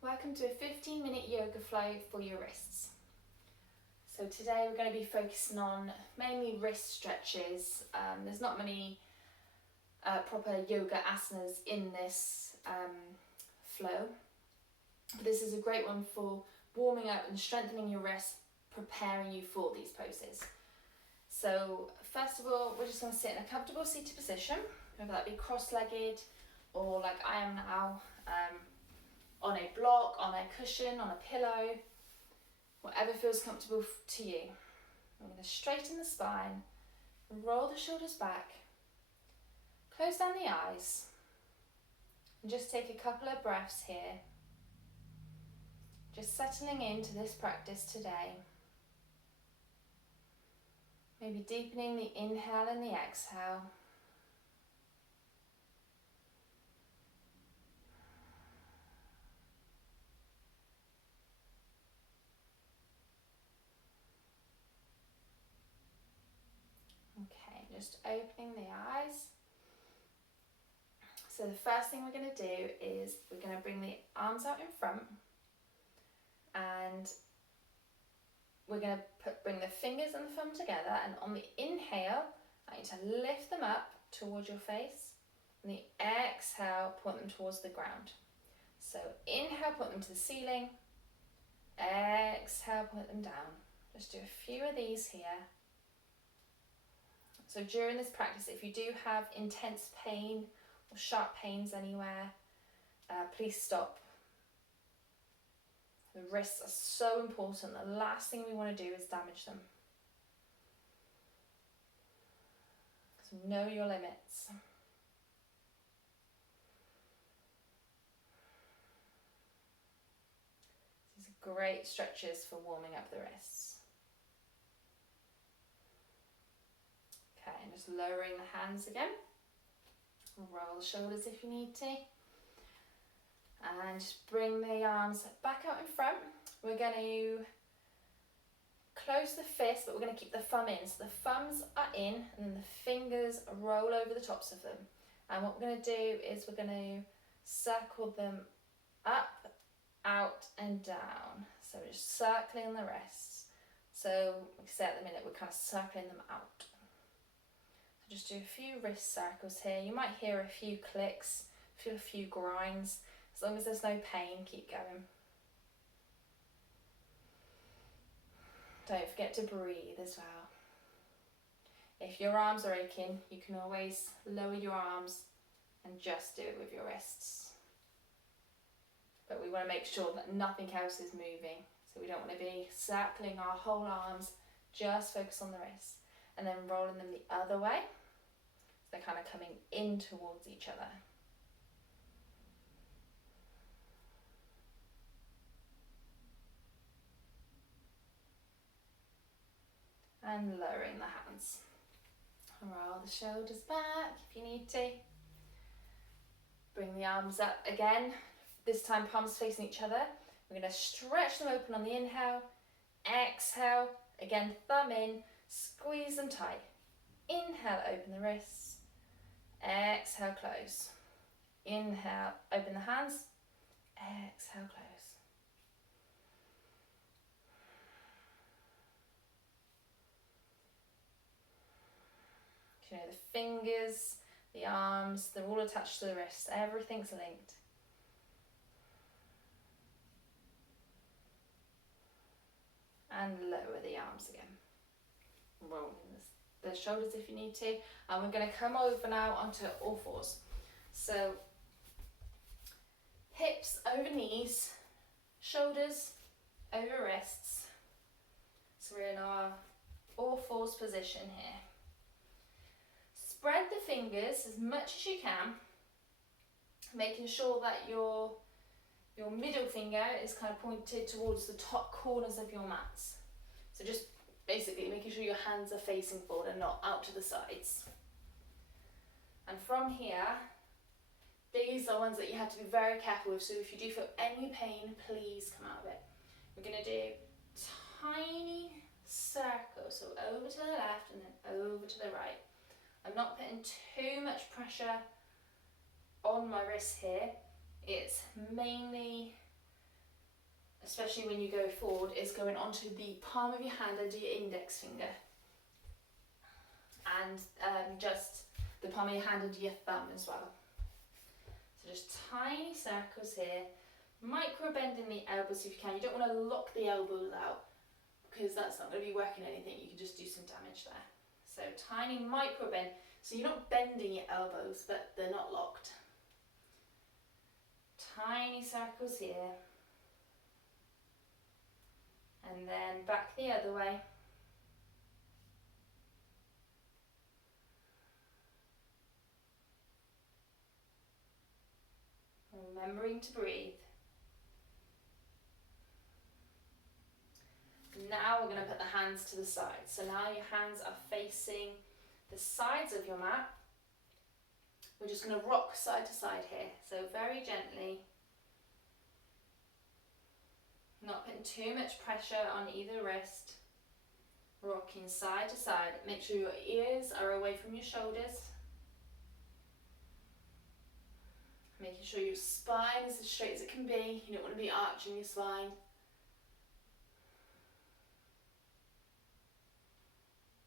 Welcome to a 15-minute yoga flow for your wrists. So today we're going to be focusing on mainly wrist stretches. There's not many proper yoga asanas in this flow, but this is a great one for warming up and strengthening your wrists, preparing you for these poses. So first of all, we're just going to sit in a comfortable seated position, whether that be cross-legged or like I am now, on a block, on a cushion, on a pillow, whatever feels comfortable to you. I'm going to straighten the spine, roll the shoulders back, close down the eyes, and just take a couple of breaths here. Just settling into this practice today. Maybe deepening the inhale and the exhale. Okay, just opening the eyes. So the first thing we're going to do is we're going to bring the arms out in front and we're going to bring the fingers and the thumb together, and on the inhale I need to lift them up towards your face, and the exhale point them towards the ground. So inhale, point them to the ceiling, exhale, point them down. Just do a few of these here. So during this practice, if you do have intense pain or sharp pains anywhere, please stop. The wrists are so important. The last thing we want to do is damage them. So know your limits. These are great stretches for warming up the wrists. Okay, and just lowering the hands again. Roll the shoulders if you need to. And just bring the arms back out in front. We're going to close the fist, but we're going to keep the thumb in. So the thumbs are in and then the fingers roll over the tops of them. And what we're going to do is we're going to circle them up, out and down. So we're just circling the wrists. So like I say at the minute, we're kind of circling them out. Just do a few wrist circles here. You might hear a few clicks, feel a few grinds. As long as there's no pain, keep going. Don't forget to breathe as well. If your arms are aching, you can always lower your arms and just do it with your wrists. But we want to make sure that nothing else is moving. So we don't want to be circling our whole arms, just focus on the wrists. And then rolling them the other way. So they're kind of coming in towards each other. And lowering the hands. Roll the shoulders back if you need to. Bring the arms up again. This time palms facing each other. We're going to stretch them open on the inhale. Exhale. Again, thumb in. Squeeze them tight. Inhale, open the wrists. Exhale, close. Inhale, open the hands. Exhale, close. You know, the fingers, the arms, they're all attached to the wrists. Everything's linked. And lower the arms again. Rolling the shoulders if you need to. And we're going to come over now onto all fours. So hips over knees, shoulders over wrists. So we're in our all fours position here. Spread the fingers as much as you can, making sure that your middle finger is kind of pointed towards the top corners of your mats. So just basically making sure your hands are facing forward and not out to the sides. And from here, these are ones that you have to be very careful with. So if you do feel any pain, please come out of it. We're going to do tiny circles. So over to the left and then over to the right. I'm not putting too much pressure on my wrist here. It's mainly especially when you go forward, is going onto the palm of your hand under your index finger. And just the palm of your hand under your thumb as well. So just tiny circles here. Micro bend in the elbows if you can. You don't want to lock the elbows out because that's not going to be working anything. You can just do some damage there. So tiny micro bend. So you're not bending your elbows, but they're not locked. Tiny circles here. And then back the other way. Remembering to breathe. Now we're going to put the hands to the side. So now your hands are facing the sides of your mat. We're just going to rock side to side here. So very gently. Not putting too much pressure on either wrist. Rocking side to side. Make sure your ears are away from your shoulders. Making sure your spine is as straight as it can be. You don't want to be arching your spine.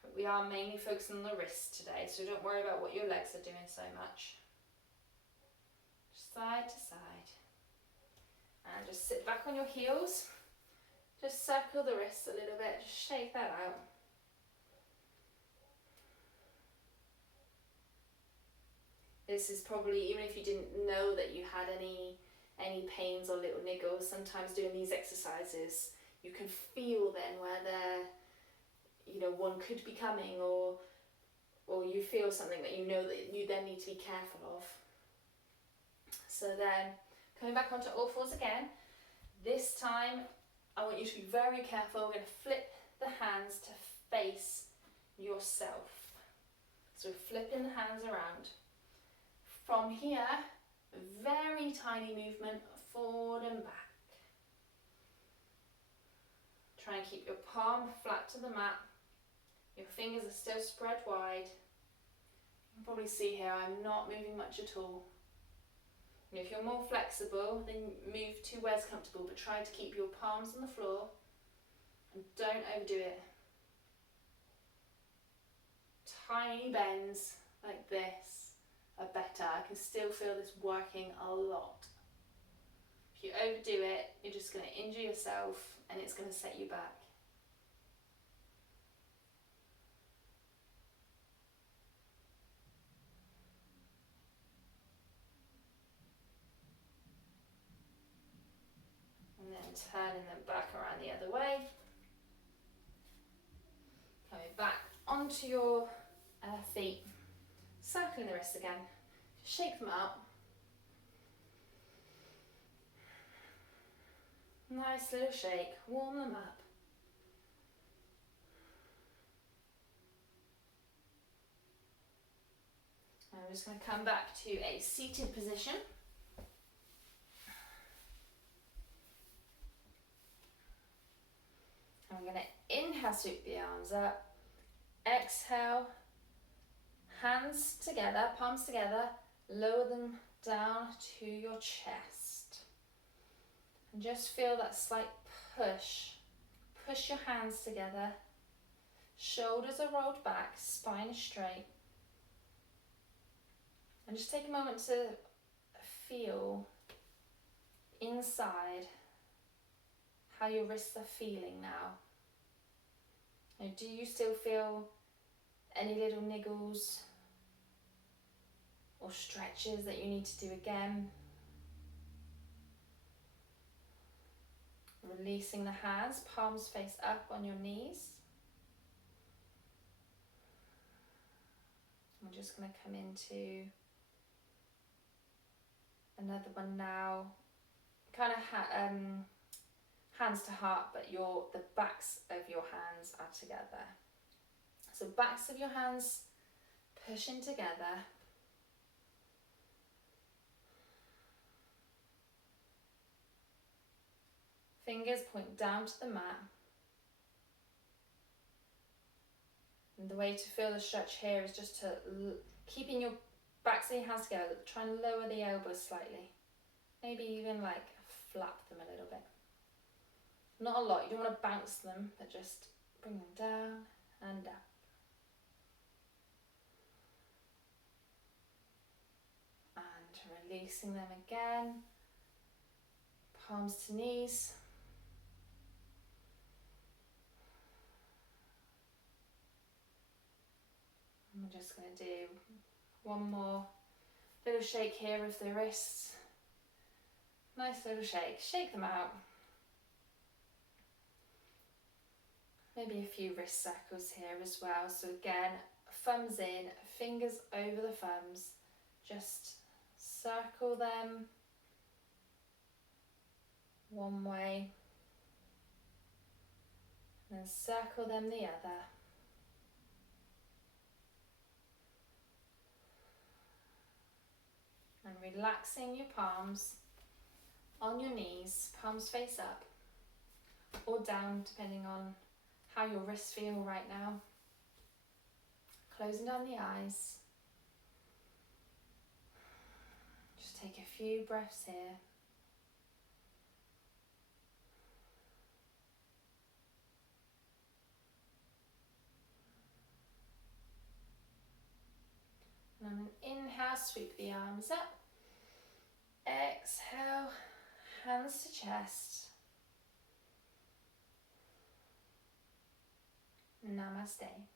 But we are mainly focusing on the wrists today, so don't worry about what your legs are doing so much. Just side to side. And just sit back on your heels. Just circle the wrists a little bit. Just shake that out. This is probably, even if you didn't know that you had any pains or little niggles, sometimes doing these exercises, you can feel then where they're, you know, one could be coming, or you feel something that you know that you then need to be careful of. So then, coming back onto all fours again, this time I want you to be very careful. We're going to flip the hands to face yourself. So we're flipping the hands around. From here, very tiny movement forward and back. Try and keep your palm flat to the mat. Your fingers are still spread wide. You can probably see here I'm not moving much at all. And if you're more flexible, then move to where's comfortable, but try to keep your palms on the floor and don't overdo it. Tiny bends like this are better. I can still feel this working a lot. If you overdo it, you're just going to injure yourself and it's going to set you back. And then turning them back around the other way. Coming back onto your feet. Circling the wrists again. Just shake them out. Nice little shake. Warm them up. I'm just going to come back to a seated position. I'm going to inhale, sweep the arms up. Exhale. Hands together, palms together, lower them down to your chest. And just feel that slight push. Push your hands together. Shoulders are rolled back, spine is straight. And just take a moment to feel inside how your wrists are feeling now. Now, do you still feel any little niggles or stretches that you need to do again? Releasing the hands, palms face up on your knees. I'm just going to come into another one now. Kind of hands to heart, but the backs of your hands are together. So backs of your hands pushing together. Fingers point down to the mat. And the way to feel the stretch here is just to keeping your backs of your hands together. Try and lower the elbows slightly. Maybe even like flap them a little bit. Not a lot, you don't want to bounce them, but just bring them down and up. And releasing them again, palms to knees. And we're just going to do one more little shake here of the wrists. Nice little shake, shake them out. Maybe a few wrist circles here as well. So again, thumbs in, fingers over the thumbs. Just circle them one way and then circle them the other. And relaxing your palms on your knees, palms face up or down depending on how your wrists feel right now. Closing down the eyes. Just take a few breaths here. And on an inhale, sweep the arms up. Exhale, hands to chest. Namaste.